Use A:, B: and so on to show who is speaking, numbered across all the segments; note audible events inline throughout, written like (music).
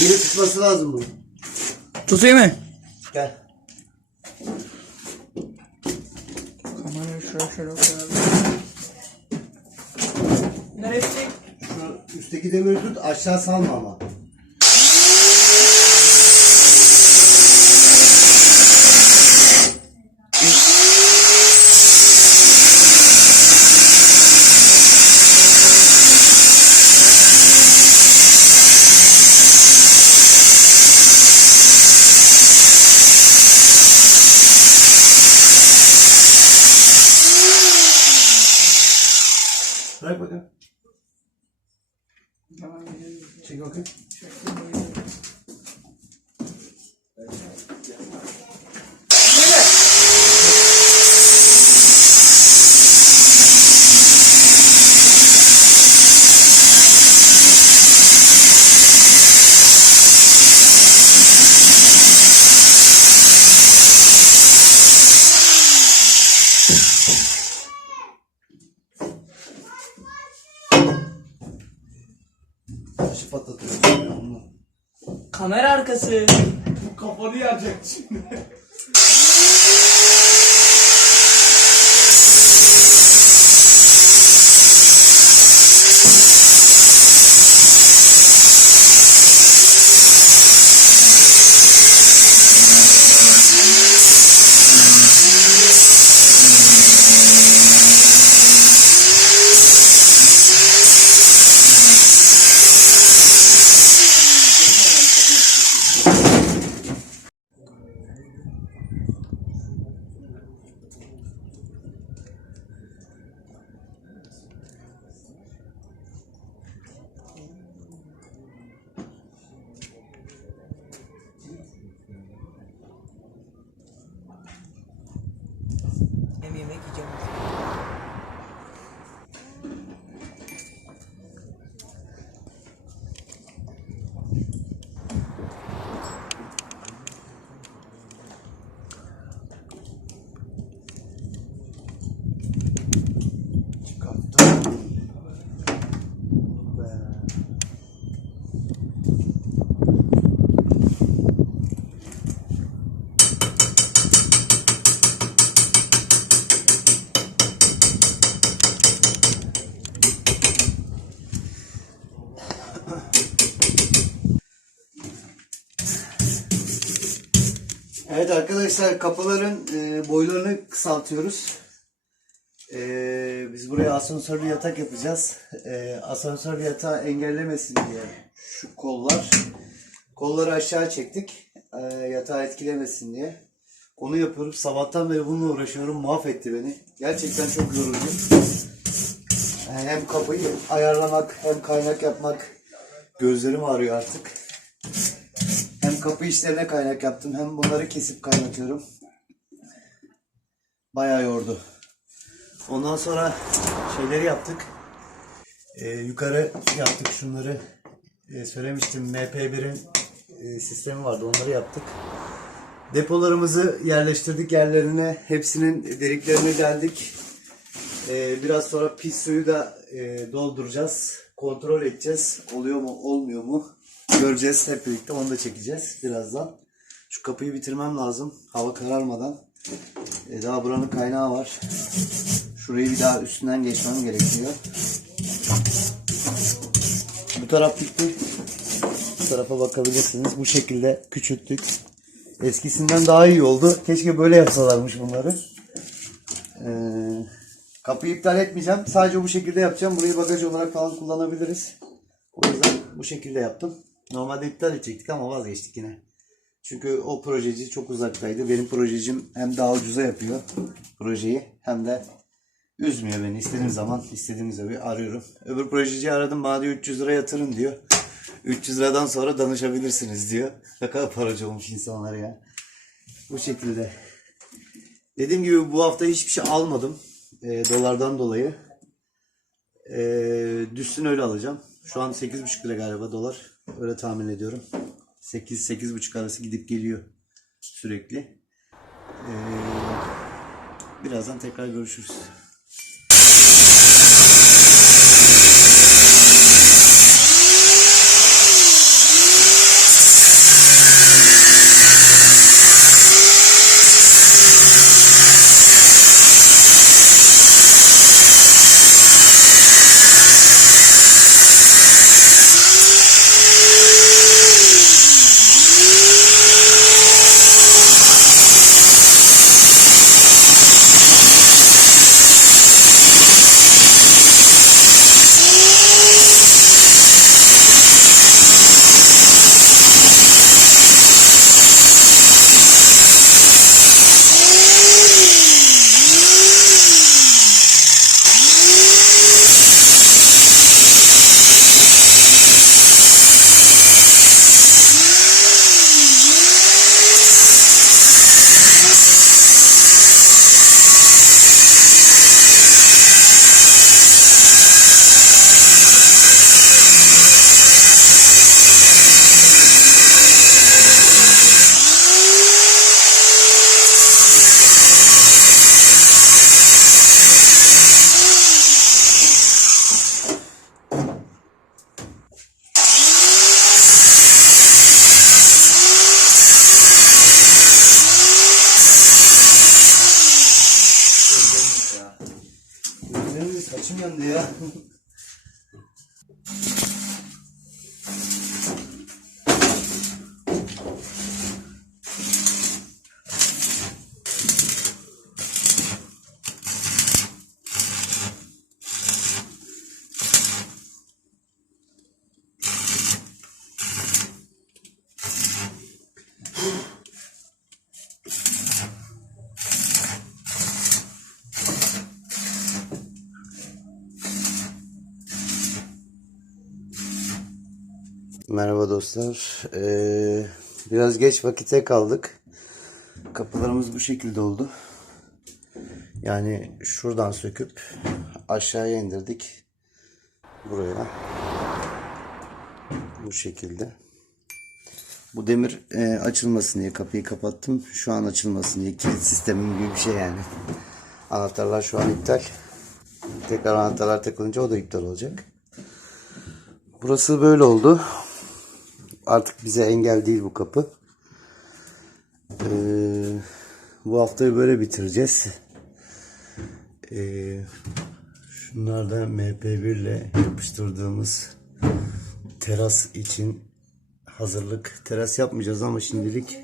A: Biri tutması lazım bunu.
B: Tutayım mı?
A: Gel.
B: Kamerayı şuraya şöyle koyalım. Neresi?
A: Şu üstteki demiri tut aşağı salma ama. Çek bakayım. Taşı
B: Kamera arkası.
C: Kafanı yaracak şimdi.
A: Ini. Arkadaşlar kapıların e, boylarını kısaltıyoruz. E, biz buraya asansörlü yatak yapacağız. E, asansör yatağı engellemesin diye şu kollar. Kolları aşağı çektik. E, yatağı etkilemesin diye. Onu yapıyorum. Sabahtan beri bununla uğraşıyorum. Mahvetti beni. Gerçekten çok yorucu. Yani hem kapıyı ayarlamak hem kaynak yapmak. Gözlerim ağrıyor artık. Kapı işlerine kaynak yaptım hem bunları kesip kaynatıyorum. Bayağı yordu. Ondan sonra şeyleri yaptık. Ee, yukarı yaptık şunları. Ee, söylemiştim MP1'in e, sistemi vardı onları yaptık. Depolarımızı yerleştirdik yerlerine. Hepsinin deliklerine geldik. Ee, biraz sonra pis suyu da e, dolduracağız. Kontrol edeceğiz. Oluyor mu olmuyor mu? Göreceğiz hep birlikte. Onu da çekeceğiz birazdan. Şu kapıyı bitirmem lazım. Hava kararmadan. Ee, daha buranın kaynağı var. Şurayı bir daha üstünden geçmem gerekiyor. Bu taraf bitti. Bu tarafa bakabilirsiniz. Bu şekilde küçülttük. Eskisinden daha iyi oldu. Keşke böyle yapsalarmış bunları. Ee, kapıyı iptal etmeyeceğim. Sadece bu şekilde yapacağım. Burayı bagaj olarak falan kullanabiliriz. O yüzden bu şekilde yaptım. Normalde iptal edecektik ama vazgeçtik yine. Çünkü o projeci çok uzaktaydı. Benim projecim hem daha ucuza yapıyor projeyi hem de üzmüyor beni. İstediğim zaman istediğim gibi arıyorum. Öbür projeciyi aradım bana diyor 300 lira yatırın diyor. 300 liradan sonra danışabilirsiniz diyor. Ne kadar paracı olmuş insanlar ya. Bu şekilde. Dediğim gibi bu hafta hiçbir şey almadım. e, dolardan dolayı. E, düşsün öyle alacağım. Şu an 8,5 lira galiba dolar. Öyle tahmin ediyorum. 8-8,5 arası gidip geliyor sürekli. E, birazdan tekrar görüşürüz. 자, 이거는 다치면 돼요. Merhaba dostlar. Ee, biraz geç vakite kaldık. Kapılarımız bu şekilde oldu. Yani şuradan söküp aşağıya indirdik. Buraya. Bu şekilde. Bu demir e, açılmasın diye kapıyı kapattım. Şu an açılmasın diye kilit sistemim gibi bir şey yani. Anahtarlar şu an iptal. Tekrar anahtarlar takılınca o da iptal olacak. Burası böyle oldu. Artık bize engel değil bu kapı. Ee, bu haftayı böyle bitireceğiz. Ee, şunlar da MP1 ile yapıştırdığımız teras için hazırlık. Teras yapmayacağız ama şimdilik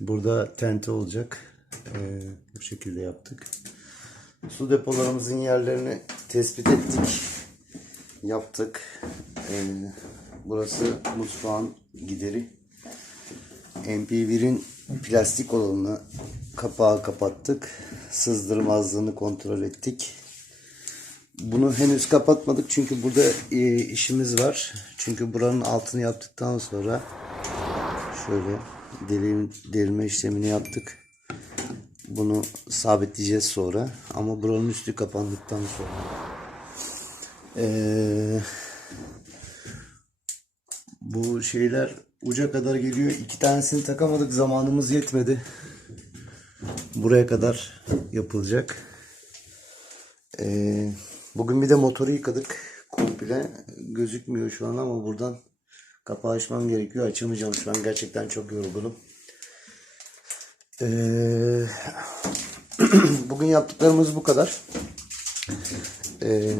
A: burada tente olacak. Ee, bu şekilde yaptık. Su depolarımızın yerlerini tespit ettik. Yaptık. Ee, burası mutfağın gideri. MP1'in plastik olanını kapağı kapattık. Sızdırmazlığını kontrol ettik. Bunu henüz kapatmadık çünkü burada e, işimiz var. Çünkü buranın altını yaptıktan sonra şöyle delim, delme işlemini yaptık. Bunu sabitleyeceğiz sonra. Ama buranın üstü kapandıktan sonra. Ee, bu şeyler uca kadar geliyor. İki tanesini takamadık. Zamanımız yetmedi. Buraya kadar yapılacak. Ee, bugün bir de motoru yıkadık. Komple gözükmüyor şu an ama buradan kapağı açmam gerekiyor. Açamayacağım şu an. Gerçekten çok yorgunum. Ee, (clears throat) bugün yaptıklarımız bu kadar. Ee,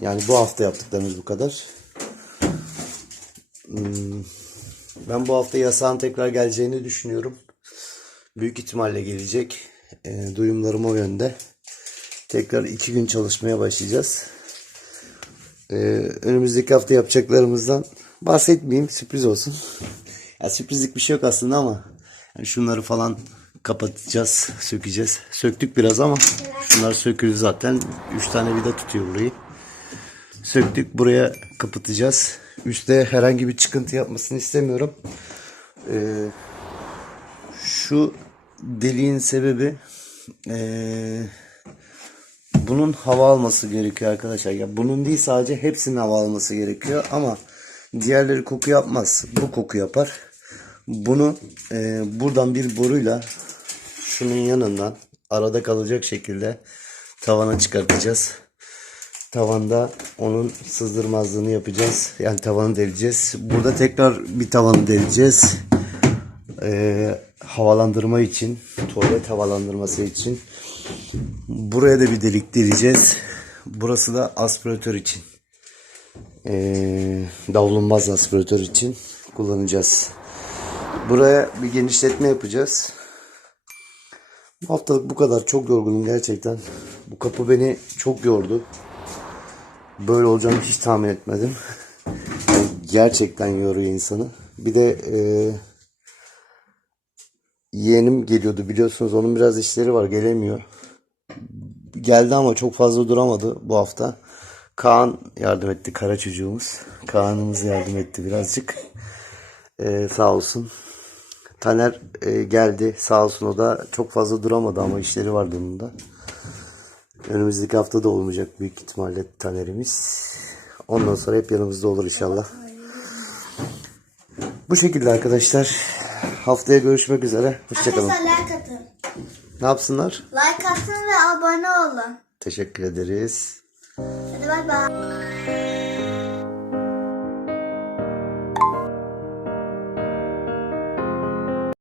A: yani bu hafta yaptıklarımız bu kadar. Hmm, Ben bu hafta yasağın tekrar geleceğini düşünüyorum. Büyük ihtimalle gelecek. Ee, duyumlarım o yönde. Tekrar iki gün çalışmaya başlayacağız. Ee, önümüzdeki hafta yapacaklarımızdan bahsetmeyeyim. Sürpriz olsun. Ya sürprizlik bir şey yok aslında ama yani şunları falan kapatacağız, sökeceğiz. Söktük biraz ama şunlar söküldü zaten. Üç tane vida tutuyor burayı. Söktük buraya kapatacağız. Üste herhangi bir çıkıntı yapmasını istemiyorum. Ee, şu deliğin sebebi ee, bunun hava alması gerekiyor arkadaşlar. Ya bunun değil sadece hepsinin hava alması gerekiyor ama diğerleri koku yapmaz. Bu koku yapar. Bunu ee, buradan bir boruyla şunun yanından arada kalacak şekilde tavana çıkartacağız. Tavanda onun sızdırmazlığını yapacağız. Yani tavanı deleceğiz. Burada tekrar bir tavanı deleceğiz. Ee, havalandırma için, tuvalet havalandırması için. Buraya da bir delik deleceğiz. Burası da aspiratör için. Ee, davlumbaz aspiratör için kullanacağız. Buraya bir genişletme yapacağız. Bu haftalık bu kadar. Çok yorgunum gerçekten. Bu kapı beni çok yordu. Böyle olacağını hiç tahmin etmedim. Gerçekten yoruyor insanı. Bir de e, yeğenim geliyordu biliyorsunuz. Onun biraz işleri var gelemiyor. Geldi ama çok fazla duramadı bu hafta. Kaan yardım etti kara çocuğumuz. Kaan'ımız yardım etti birazcık. E, sağ olsun. Taner e, geldi sağ olsun o da çok fazla duramadı ama işleri vardı onun da. Önümüzdeki hafta da olmayacak büyük ihtimalle Taner'imiz. Ondan sonra hep yanımızda olur inşallah. Bu şekilde arkadaşlar. Haftaya görüşmek üzere. Hoşçakalın.
D: Arkadaşlar like atın.
A: Ne yapsınlar?
D: Like atın ve abone olun.
A: Teşekkür ederiz.
D: Hadi bay bay.